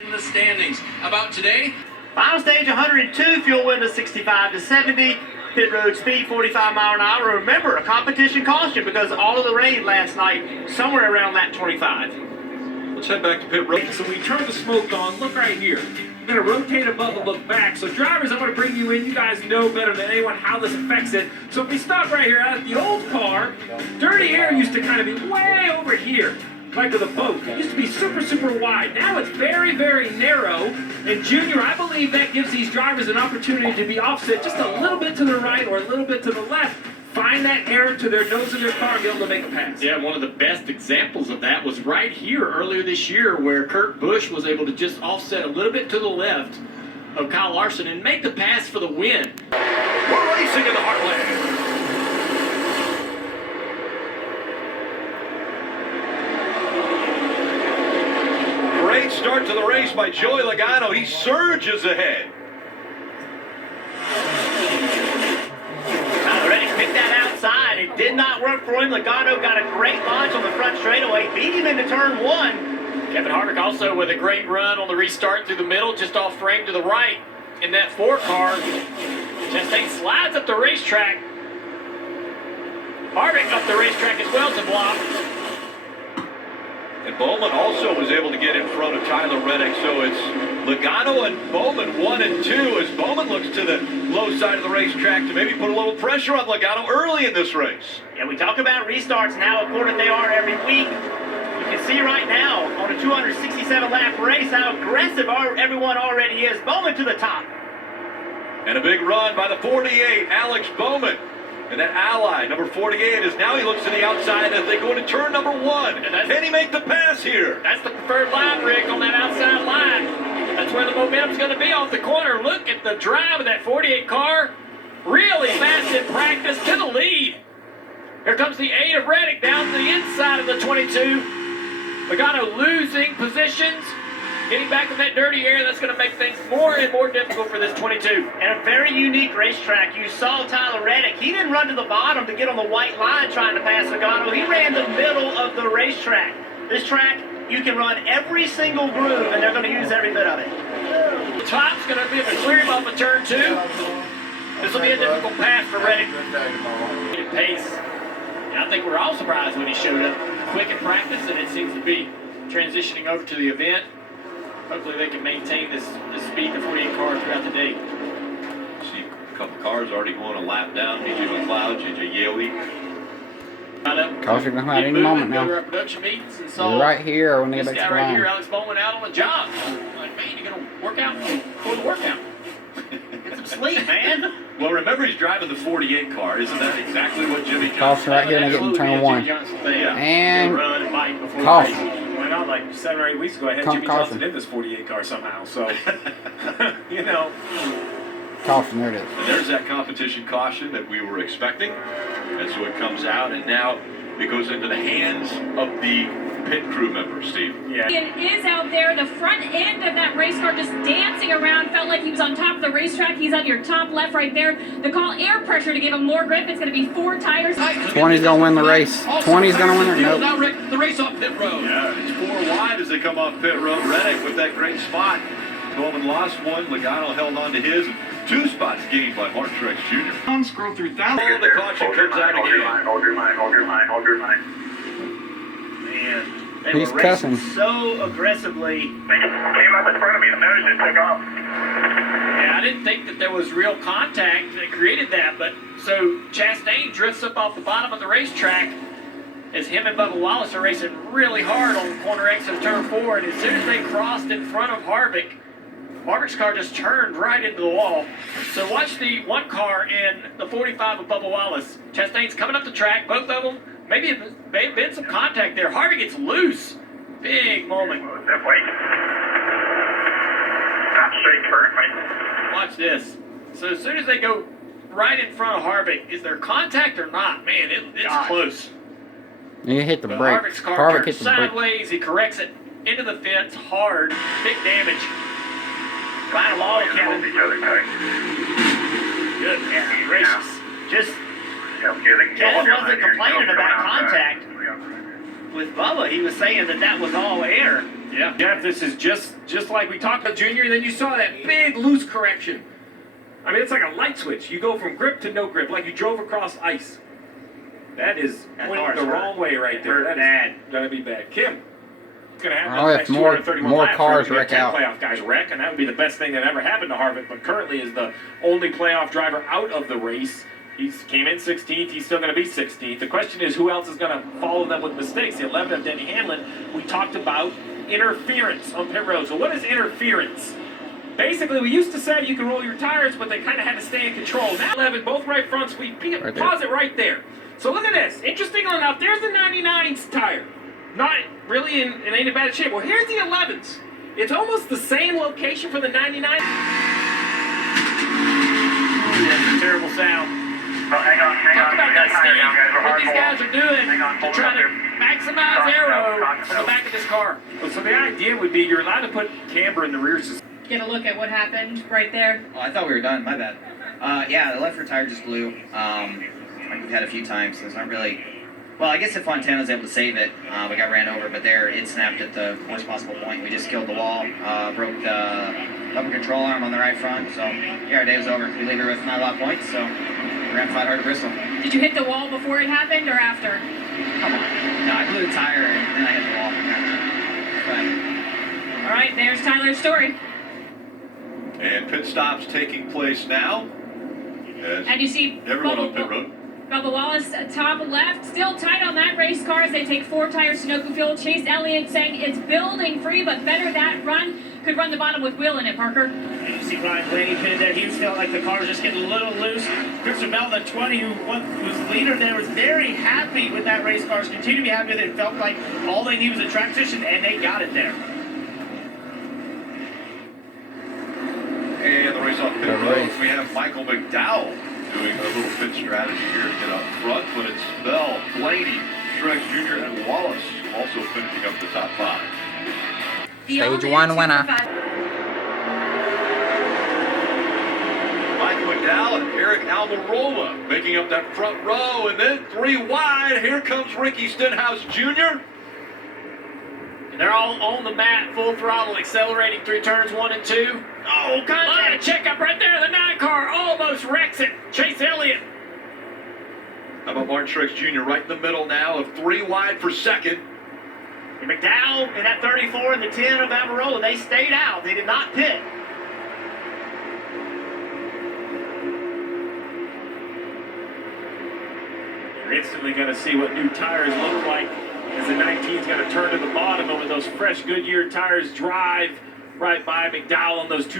In the standings. About today? Final stage 102, fuel wind is 65 to 70, pit road speed 45 mile an hour. Remember, a competition caution because all of the rain last night, somewhere around that 25. Let's head back to pit road. So we turn the smoke on. Look right here. We're going to rotate above and look back. So drivers, I'm going to bring you in. You guys know better than anyone how this affects it. So if we stop right here, out of the old car, dirty air used to kind of be way over here, like with a boat. It used to be super, super wide. Now it's very, very narrow. And Junior, I believe that gives these drivers an opportunity to be offset just a little bit to the right or a little bit to the left. Find that air to their nose of their car and be able to make a pass. Yeah, one of the best examples of that was right here earlier this year where Kurt Busch was able to just offset a little bit to the left of Kyle Larson and make the pass for the win. We're racing in the Heartland. Great start to the race by Joey Logano. He surges ahead. Reddick picked that outside. It did not work for him. Logano got a great launch on the front straightaway, beat him into turn one. Kevin Harvick also with a great run on the restart through the middle, just off frame to the right in that 4 car. Chastain slides up the racetrack. Harvick up the racetrack as well to block. And Bowman also was able to get in front of Tyler Reddick, so it's Logano and Bowman 1 and 2 as Bowman looks to the low side of the racetrack to maybe put a little pressure on Logano early in this race. Yeah, we talk about restarts now, according they are every week. You can see right now on a 267 lap race how aggressive everyone already is. Bowman to the top. And a big run by the 48, Alex Bowman. And that ally, number 48, is now he looks to the outside as they go into turn number 1. Can he make the pass here? That's the preferred line, Rick, on that outside line. That's where the momentum's going to be off the corner. Look at the drive of that 48 car. Really fast in practice to the lead. Here comes the 8 of Reddick down the inside of the 22. Logano losing positions. Getting back in that dirty air, that's going to make things more and more difficult for this 22. And a very unique racetrack. You saw Tyler Reddick. He didn't run to the bottom to get on the white line trying to pass Logano. He ran the middle of the racetrack. This track, you can run every single groove, and they're going to use every bit of it. The top's going to be able to clear him off of turn 2. This will be a difficult pass for Reddick. Pace. And I think we're all surprised when he showed up quick in practice, and it seems to be transitioning over to the event. Hopefully they can maintain this speed in the 48 car throughout the day. See a couple cars already going a lap down. JJ McLeod, JJ Yeley. Cars are going to come out any moment now. You're right here when they get back to the line. Right here, Alex Bowman out on the job. Like, man, you're going to work out for the workout. Get some sleep, man. Well, remember he's driving the 48 car. Isn't that exactly what Jimmy Johnson? Caution right here when they get in turn 1. And caution. Went out like 7 or 8 weeks ago. I had Jimmy Johnson in this 48 car somehow. So, you know. Caution, there it is. And there's that competition caution that we were expecting. And so it comes out, and now it goes into the hands of the pit crew member, Steve. Yeah. It is out there, the front end of that race car just dancing around. Felt like he was on top of the racetrack. He's on your top left right there. They call air pressure to give him more grip. It's going to be 4 tires. 20's going to win the race. 20's going to win it. Nope. Now the race off pit road. Yeah, it's 4 wide as they come off pit road. Reddick with that great spot. Bowman lost 1. Logano held on to his. 2 spots gained by Mark Truex Jr. Scroll through thousands. Oh, the caution comes out again. Hold your line. Man. They He's were racing cussing. so aggressively. Came up in front of me. The nose just took off. Yeah, I didn't think that there was real contact that created that, but so Chastain drifts up off the bottom of the racetrack as him and Bubba Wallace are racing really hard on corner exit of turn 4, and as soon as they crossed in front of Harvick, Harvick's car just turned right into the wall. So watch the 1 car in the 45 of Bubba Wallace. Chastain's coming up the track, both of them. Maybe there's been some contact there. Harvick gets loose. Big moment. That way. Not straight currently. Watch this. So as soon as they go right in front of Harvick, is there contact or not? Man, it's close. You hit the But brake. Harvick's car Harvick hit turns the brake. sideways. He corrects it into the fence hard. Big damage. Right along, Kevin. Each other tight. Good. Yeah, gracious. Just Yeah, okay, they can Kevin hold your wasn't line here. complaining Don't about come outside. contact. with Bubba. He was saying that was all air. Yeah, Jeff, this is just like we talked about Junior, and then you saw that big loose correction. I mean, it's like a light switch. You go from grip to no grip, like you drove across ice. That is pointing the wrong way right there. That is gonna be bad. Kim, it's gonna happen. Oh, if more cars wreck out. Playoff guys wreck, and that would be the best thing that ever happened to Harvick. But currently, is the only playoff driver out of the race. He came in 16th. He's still going to be 16th. The question is, who else is going to follow them with mistakes? The 11 of Denny Hamlin. We talked about interference on pit road. So what is interference? Basically, we used to say you can roll your tires, but they kind of had to stay in control. Now 11, both right fronts. We pause it right there. So look at this. Interestingly enough, there's the 99's tire. Not really in any bad shape. Well, here's the 11's. It's almost the same location for the 99. That's a terrible sound. Oh, hang on. Talk about that, Steve. Steve. What these guys are doing to try to maximize aero Hang on. on the back of this car. So the idea would be you're allowed to put camber in the rear suspension. Get a look at what happened right there. Oh, I thought we were done. My bad. Yeah, the left rear tire just blew. Like we've had a few times, so it's not really. Well, I guess if Fontana was able to save it, we got ran over, but there it snapped at the worst possible point. We just killed the wall, broke the upper control arm on the right front. So yeah, our day was over. We leave it with not a lot of points, so we're gonna fight hard at Bristol. Did you hit the wall before it happened or after? Come on. No, I blew the tire and then I hit the wall. All right, there's Tyler's story. And pit stops taking place now. As And you see everyone on pit road. Bubba Wallace, top left, still tight on that race car as they take 4 tires Sunoco fuel. Chase Elliott saying it's building free, but better that run. Could run the bottom with wheel in it, Parker. And you see Brian Blaney pitted there. He felt like the car was just getting a little loose. Christopher Bell, the 20, who was leader there, was very happy with that race car. Continued to be happy with it. It felt like all they needed was a track position, and they got it there. And the race off pit road, we have Michael McDowell doing a little pit strategy here to get up front, but it's Bell, Blaney, Truex Jr., and Wallace also finishing up the top 5. Stage 1 winner. Michael McDowell and Eric Almirola making up that front row, and then 3 wide. Here comes Ricky Stenhouse Jr. They're all on the mat, full throttle, accelerating through turns 1 and 2. Oh, contact! A checkup right there. The 9 car almost wrecks it. Chase Elliott. How about Martin Truex Jr. right in the middle now of 3 wide for second. And McDowell in that 34 and the 10 of Almirola, they stayed out. They did not pit. You're instantly going to see what new tires look like as the 19's going to turn to the bottom, and with those fresh Goodyear tires drive right by McDowell on those 2